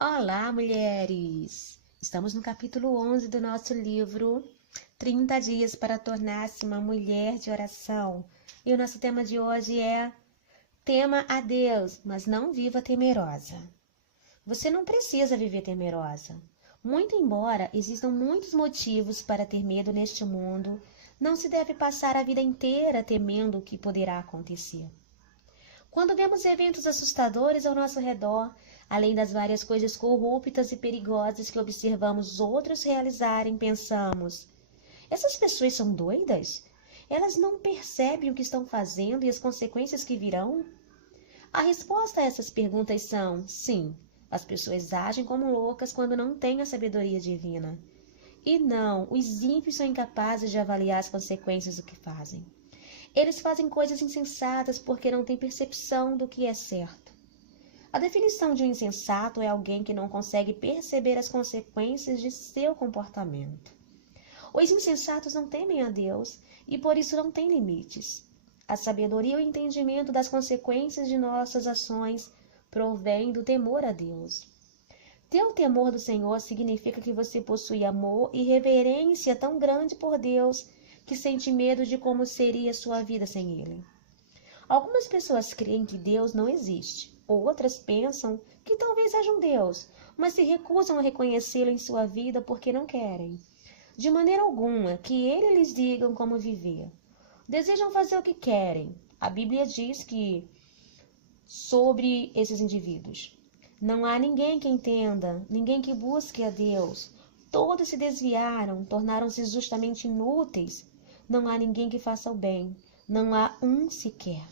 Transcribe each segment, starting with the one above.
Olá, mulheres! Estamos no capítulo 11 do nosso livro 30 dias para tornar-se uma mulher de oração. E o nosso tema de hoje é tema a Deus, mas não viva temerosa. Você não precisa viver temerosa. Muito embora existam muitos motivos para ter medo neste mundo, não se deve passar a vida inteira temendo o que poderá acontecer. Quando vemos eventos assustadores ao nosso redor, além das várias coisas corruptas e perigosas que observamos outros realizarem, pensamos: essas pessoas são doidas? Elas não percebem o que estão fazendo e as consequências que virão? A resposta a essas perguntas são: sim, as pessoas agem como loucas quando não têm a sabedoria divina. E não, os ímpios são incapazes de avaliar as consequências do que fazem. Eles fazem coisas insensatas porque não têm percepção do que é certo. A definição de um insensato é alguém que não consegue perceber as consequências de seu comportamento. Os insensatos não temem a Deus e por isso não têm limites. A sabedoria e o entendimento das consequências de nossas ações provém do temor a Deus. Ter o temor do Senhor significa que você possui amor e reverência tão grande por Deus que sente medo de como seria sua vida sem Ele. Algumas pessoas creem que Deus não existe. Outras pensam que talvez haja um Deus, mas se recusam a reconhecê-lo em sua vida porque não querem, de maneira alguma, que Ele lhes diga como viver. Desejam fazer o que querem. A Bíblia diz que sobre esses indivíduos: não há ninguém que entenda, ninguém que busque a Deus. Todos se desviaram, tornaram-se justamente inúteis. Não há ninguém que faça o bem, não há um sequer.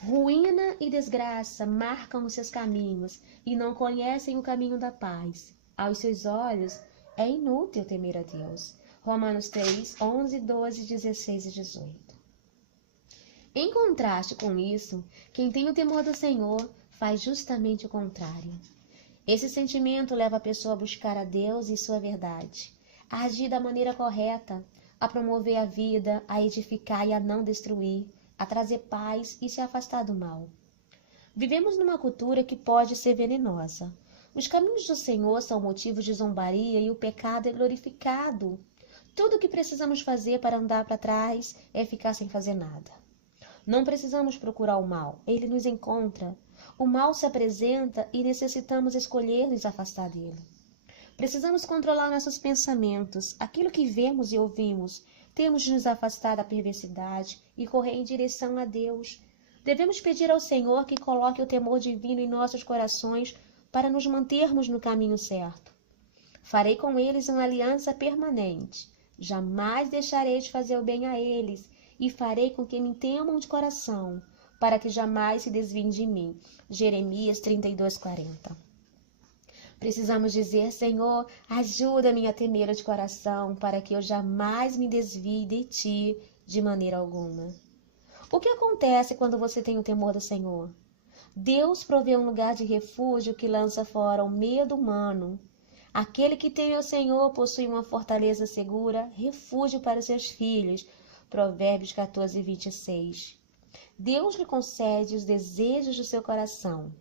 Ruína e desgraça marcam os seus caminhos e não conhecem o caminho da paz. Aos seus olhos é inútil temer a Deus. Romanos 3, 11, 12, 16 e 18. Em contraste com isso, quem tem o temor do Senhor faz justamente o contrário. Esse sentimento leva a pessoa a buscar a Deus e sua verdade, a agir da maneira correta, a promover a vida, a edificar e a não destruir, a trazer paz e se afastar do mal. Vivemos numa cultura que pode ser venenosa. Os caminhos do Senhor são motivo de zombaria e o pecado é glorificado. Tudo o que precisamos fazer para andar para trás é ficar sem fazer nada. Não precisamos procurar o mal, ele nos encontra. O mal se apresenta e necessitamos escolher nos afastar dele. Precisamos controlar nossos pensamentos, aquilo que vemos e ouvimos. Temos de nos afastar da perversidade e correr em direção a Deus. Devemos pedir ao Senhor que coloque o temor divino em nossos corações para nos mantermos no caminho certo. Farei com eles uma aliança permanente. Jamais deixarei de fazer o bem a eles e farei com que me temam de coração, para que jamais se desviem de mim. Jeremias 32:40. Precisamos dizer: Senhor, ajuda-me a temer de coração, para que eu jamais me desvie de Ti de maneira alguma. O que acontece quando você tem o temor do Senhor? Deus provê um lugar de refúgio que lança fora o medo humano. Aquele que teme ao Senhor possui uma fortaleza segura, refúgio para os seus filhos. Provérbios 14:26. Deus lhe concede os desejos do seu coração.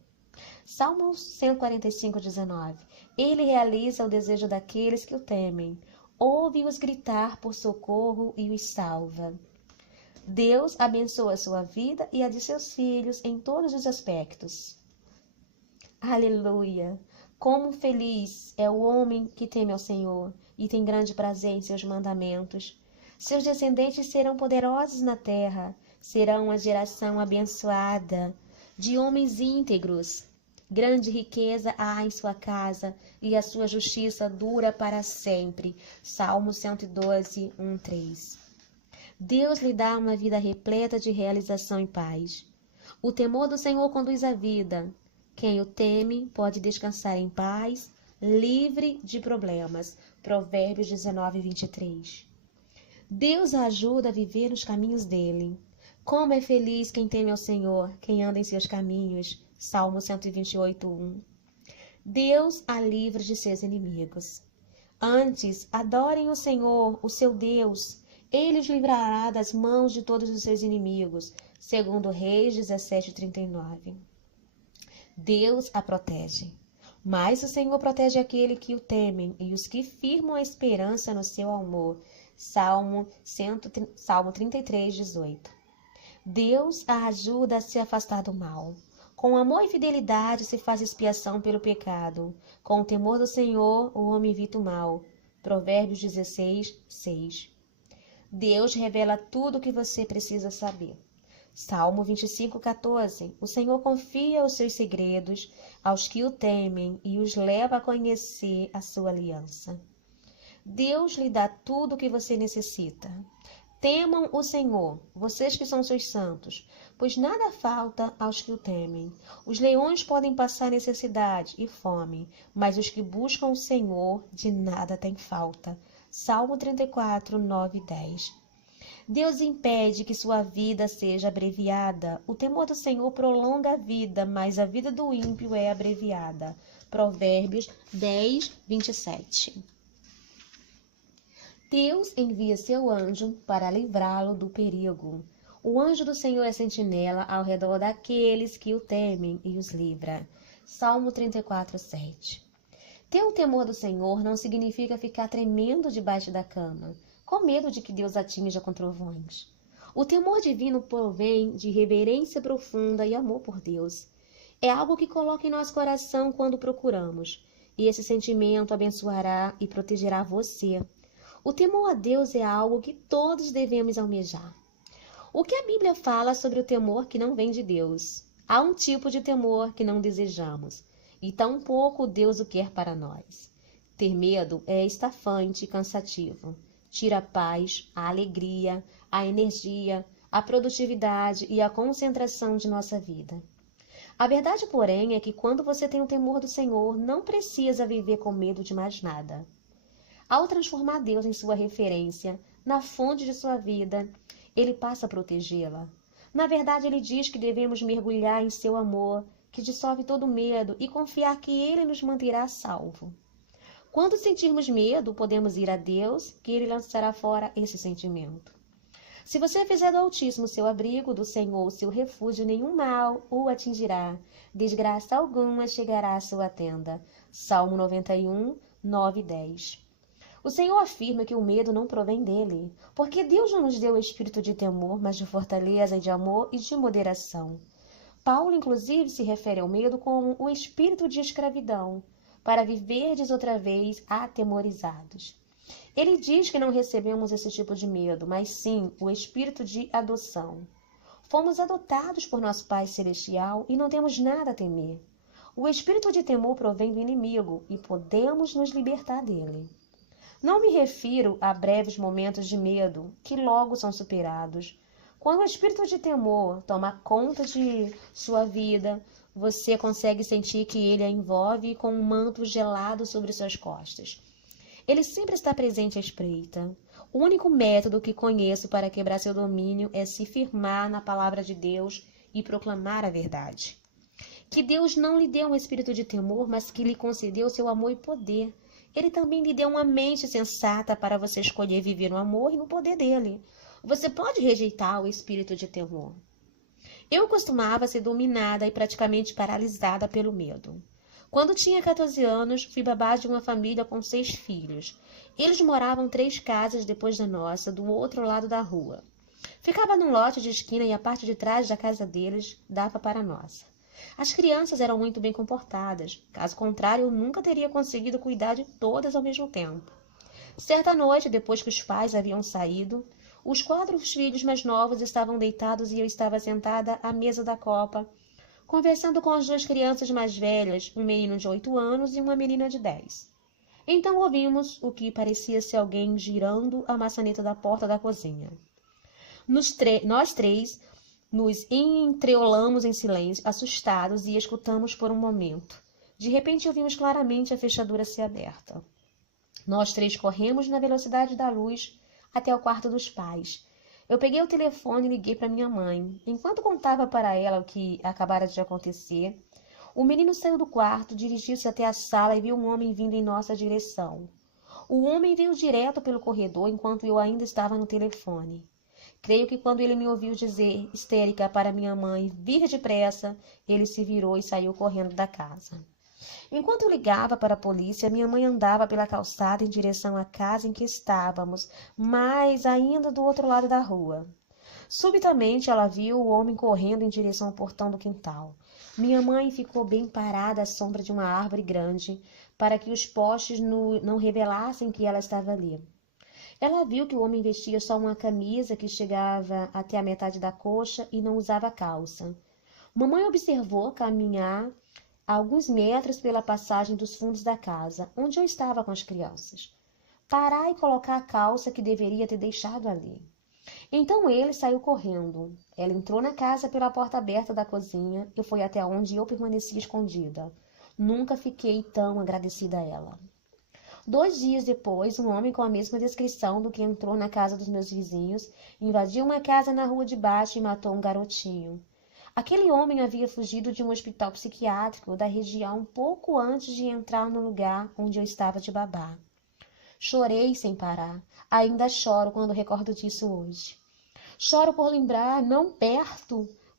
Salmo 145:19. Ele realiza o desejo daqueles que o temem. Ouve-os gritar por socorro e os salva. Deus abençoa a sua vida e a de seus filhos em todos os aspectos. Aleluia! Como feliz é o homem que teme ao Senhor e tem grande prazer em seus mandamentos. Seus descendentes serão poderosos na terra, serão uma geração abençoada, de homens íntegros. Grande riqueza há em sua casa, e a sua justiça dura para sempre. Salmo 112, 1, 3. Deus lhe dá uma vida repleta de realização e paz. O temor do Senhor conduz à vida. Quem o teme pode descansar em paz, livre de problemas. Provérbios 19:23. Deus a ajuda a viver nos caminhos dele. Como é feliz quem teme ao Senhor, quem anda em seus caminhos. Salmo 128:1. Deus a livra de seus inimigos. Antes, adorem o Senhor, o seu Deus. Ele os livrará das mãos de todos os seus inimigos. Segundo Reis 17:39. Deus a protege. Mas o Senhor protege aquele que o temem e os que firmam a esperança no seu amor. Salmo 33, 18. Deus a ajuda a se afastar do mal. Com amor e fidelidade se faz expiação pelo pecado. Com o temor do Senhor, o homem evita o mal. Provérbios 16, 6. Deus revela tudo o que você precisa saber. Salmo 25, 14. O Senhor confia os seus segredos aos que o temem e os leva a conhecer a sua aliança. Deus lhe dá tudo o que você necessita. Temam o Senhor, vocês que são seus santos, pois nada falta aos que o temem. Os leões podem passar necessidade e fome, mas os que buscam o Senhor de nada têm falta. Salmo 34, 9 e 10. Deus impede que sua vida seja abreviada. O temor do Senhor prolonga a vida, mas a vida do ímpio é abreviada. Provérbios 10, 27. Deus envia seu anjo para livrá-lo do perigo. O anjo do Senhor é sentinela ao redor daqueles que o temem e os livra. Salmo 34, 7. Ter o temor do Senhor não significa ficar tremendo debaixo da cama, com medo de que Deus atinja com trovões. O temor divino provém de reverência profunda e amor por Deus. É algo que coloca em nosso coração quando procuramos, e esse sentimento abençoará e protegerá você. O temor a Deus é algo que todos devemos almejar. O que a Bíblia fala sobre o temor que não vem de Deus? Há um tipo de temor que não desejamos, e tampouco Deus o quer para nós. Ter medo é estafante e cansativo. Tira a paz, a alegria, a energia, a produtividade e a concentração de nossa vida. A verdade, porém, é que quando você tem o temor do Senhor, não precisa viver com medo de mais nada. Ao transformar Deus em sua referência, na fonte de sua vida, Ele passa a protegê-la. Na verdade, Ele diz que devemos mergulhar em seu amor, que dissolve todo medo, e confiar que Ele nos manterá salvo. Quando sentirmos medo, podemos ir a Deus, que Ele lançará fora esse sentimento. Se você fizer do Altíssimo seu abrigo, do Senhor seu refúgio, nenhum mal o atingirá, desgraça alguma chegará à sua tenda. Salmo 91, 9 e 10. O Senhor afirma que o medo não provém dele, porque Deus não nos deu o espírito de temor, mas de fortaleza e de amor e de moderação. Paulo, inclusive, se refere ao medo como o espírito de escravidão, para viverdes outra vez atemorizados. Ele diz que não recebemos esse tipo de medo, mas sim o espírito de adoção. Fomos adotados por nosso Pai Celestial e não temos nada a temer. O espírito de temor provém do inimigo e podemos nos libertar dele. Não me refiro a breves momentos de medo, que logo são superados. Quando o espírito de temor toma conta de sua vida, você consegue sentir que ele a envolve com um manto gelado sobre suas costas. Ele sempre está presente à espreita. O único método que conheço para quebrar seu domínio é se firmar na palavra de Deus e proclamar a verdade. Que Deus não lhe deu um espírito de temor, mas que lhe concedeu seu amor e poder. Ele também lhe deu uma mente sensata para você escolher viver no amor e no poder dele. Você pode rejeitar o espírito de temor. Eu costumava ser dominada e praticamente paralisada pelo medo. Quando tinha 14 anos, fui babá de uma família com 6 filhos. Eles moravam 3 casas depois da nossa, do outro lado da rua. Ficava num lote de esquina e a parte de trás da casa deles dava para a nossa. As crianças eram muito bem comportadas, caso contrário eu nunca teria conseguido cuidar de todas ao mesmo tempo. Certa noite, depois que os pais haviam saído, os 4 filhos mais novos estavam deitados e eu estava sentada à mesa da copa, conversando com as 2 crianças mais velhas, um menino de 8 anos e uma menina de 10. Então ouvimos o que parecia ser alguém girando a maçaneta da porta da cozinha. Nós 3 nos entreolamos em silêncio, assustados, e escutamos por um momento. De repente ouvimos claramente a fechadura ser aberta. Nós 3 corremos na velocidade da luz até o quarto dos pais. Eu peguei o telefone e liguei para minha mãe. Enquanto contava para ela o que acabara de acontecer, o menino saiu do quarto, dirigiu-se até a sala e viu um homem vindo em nossa direção. O homem veio direto pelo corredor enquanto eu ainda estava no telefone. Creio que quando ele me ouviu dizer, histérica, para minha mãe vir depressa, ele se virou e saiu correndo da casa. Enquanto eu ligava para a polícia, minha mãe andava pela calçada em direção à casa em que estávamos, mas ainda do outro lado da rua. Subitamente ela viu o homem correndo em direção ao portão do quintal. Minha mãe ficou bem parada à sombra de uma árvore grande, para que os postes não revelassem que ela estava ali. Ela viu que o homem vestia só uma camisa que chegava até a metade da coxa e não usava calça. Mamãe observou caminhar a alguns metros pela passagem dos fundos da casa, onde eu estava com as crianças. Parar e colocar a calça que deveria ter deixado ali. Então ele saiu correndo. Ela entrou na casa pela porta aberta da cozinha e foi até onde eu permaneci escondida. Nunca fiquei tão agradecida a ela. 2 dias depois, um homem com a mesma descrição do que entrou na casa dos meus vizinhos, invadiu uma casa na rua de baixo e matou um garotinho. Aquele homem havia fugido de um hospital psiquiátrico da região pouco antes de entrar no lugar onde eu estava de babá. Chorei sem parar. Ainda choro quando recordo disso hoje. Choro por lembrar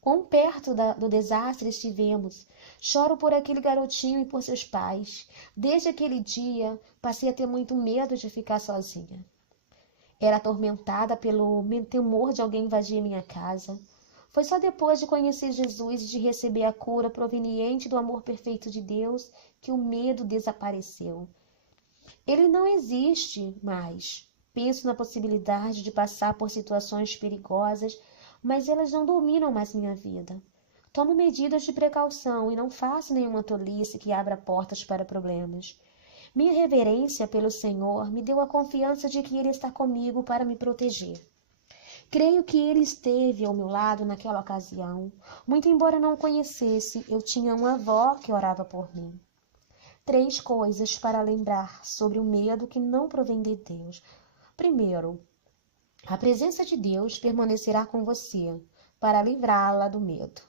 quão perto do desastre estivemos. Choro por aquele garotinho e por seus pais. Desde aquele dia, passei a ter muito medo de ficar sozinha. Era atormentada pelo temor de alguém invadir minha casa. Foi só depois de conhecer Jesus e de receber a cura proveniente do amor perfeito de Deus que o medo desapareceu. Ele não existe mais. Penso na possibilidade de passar por situações perigosas, mas elas não dominam mais minha vida. Tomo medidas de precaução e não faço nenhuma tolice que abra portas para problemas. Minha reverência pelo Senhor me deu a confiança de que Ele está comigo para me proteger. Creio que Ele esteve ao meu lado naquela ocasião. Muito embora não o conhecesse, eu tinha uma avó que orava por mim. 3 coisas para lembrar sobre o medo que não provém de Deus. Primeiro, a presença de Deus permanecerá com você para livrá-la do medo.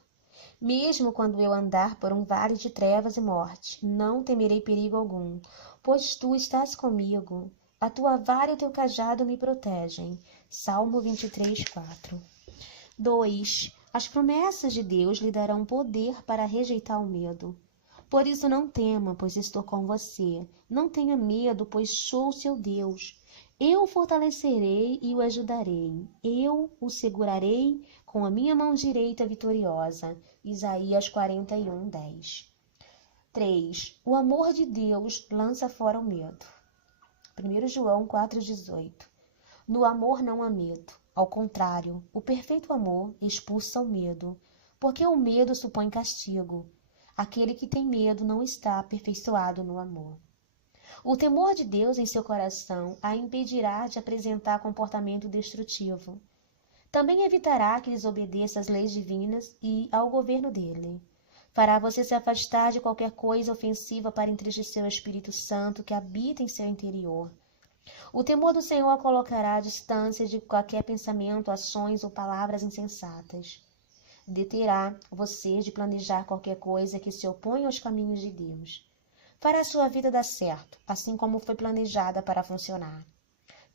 Mesmo quando eu andar por um vale de trevas e morte, não temerei perigo algum, pois tu estás comigo. A tua vara e o teu cajado me protegem. Salmo 23, 4. 2. As promessas de Deus lhe darão poder para rejeitar o medo. Por isso não tema, pois estou com você. Não tenha medo, pois sou seu Deus. Eu o fortalecerei e o ajudarei. Eu o segurarei com a minha mão direita vitoriosa. Isaías 41, 10. 3. O amor de Deus lança fora o medo. 1 João 4, 18. No amor não há medo. Ao contrário, o perfeito amor expulsa o medo, porque o medo supõe castigo. Aquele que tem medo não está aperfeiçoado no amor. O temor de Deus em seu coração a impedirá de apresentar comportamento destrutivo. Também evitará que desobedeça às leis divinas e ao governo dele. Fará você se afastar de qualquer coisa ofensiva para entristecer o Espírito Santo que habita em seu interior. O temor do Senhor a colocará à distância de qualquer pensamento, ações ou palavras insensatas. Deterá você de planejar qualquer coisa que se oponha aos caminhos de Deus. Fará sua vida dar certo, assim como foi planejada para funcionar.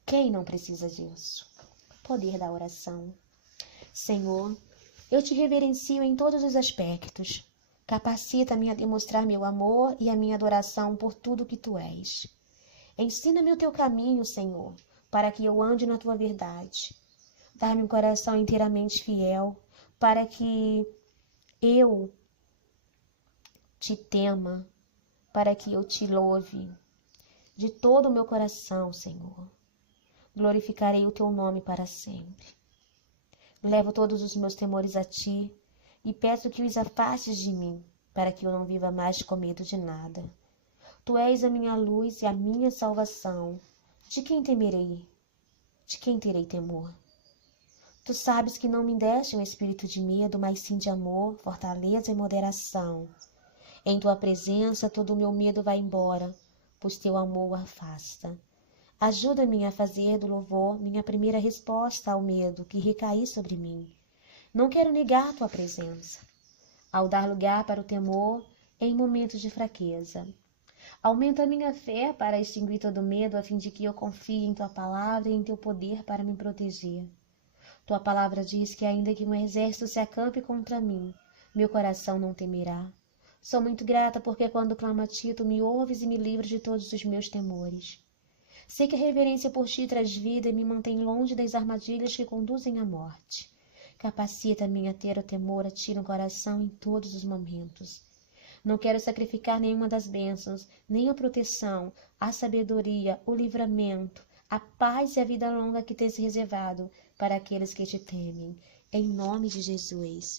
Quem não precisa disso? Poder da oração. Senhor, eu te reverencio em todos os aspectos. Capacita-me a demonstrar meu amor e a minha adoração por tudo que tu és. Ensina-me o teu caminho, Senhor, para que eu ande na tua verdade. Dá-me um coração inteiramente fiel, para que eu te tema, para que eu te louve de todo o meu coração, Senhor. Glorificarei o teu nome para sempre. Levo todos os meus temores a ti e peço que os afastes de mim, para que eu não viva mais com medo de nada. Tu és a minha luz e a minha salvação. De quem temerei? De quem terei temor? Tu sabes que não me deste um espírito de medo, mas sim de amor, fortaleza e moderação. Em tua presença todo o meu medo vai embora, pois teu amor o afasta. Ajuda-me a fazer do louvor minha primeira resposta ao medo que recai sobre mim. Não quero negar tua presença, ao dar lugar para o temor em momentos de fraqueza. Aumenta a minha fé para extinguir todo medo, a fim de que eu confie em tua palavra e em teu poder para me proteger. Tua palavra diz que ainda que um exército se acampe contra mim, meu coração não temerá. Sou muito grata porque quando clamo a ti, tu me ouves e me livras de todos os meus temores. Sei que a reverência por ti traz vida e me mantém longe das armadilhas que conduzem à morte. Capacita-me a ter o temor a ti no coração em todos os momentos. Não quero sacrificar nenhuma das bênçãos, nem a proteção, a sabedoria, o livramento, a paz e a vida longa que tens reservado para aqueles que te temem. Em nome de Jesus.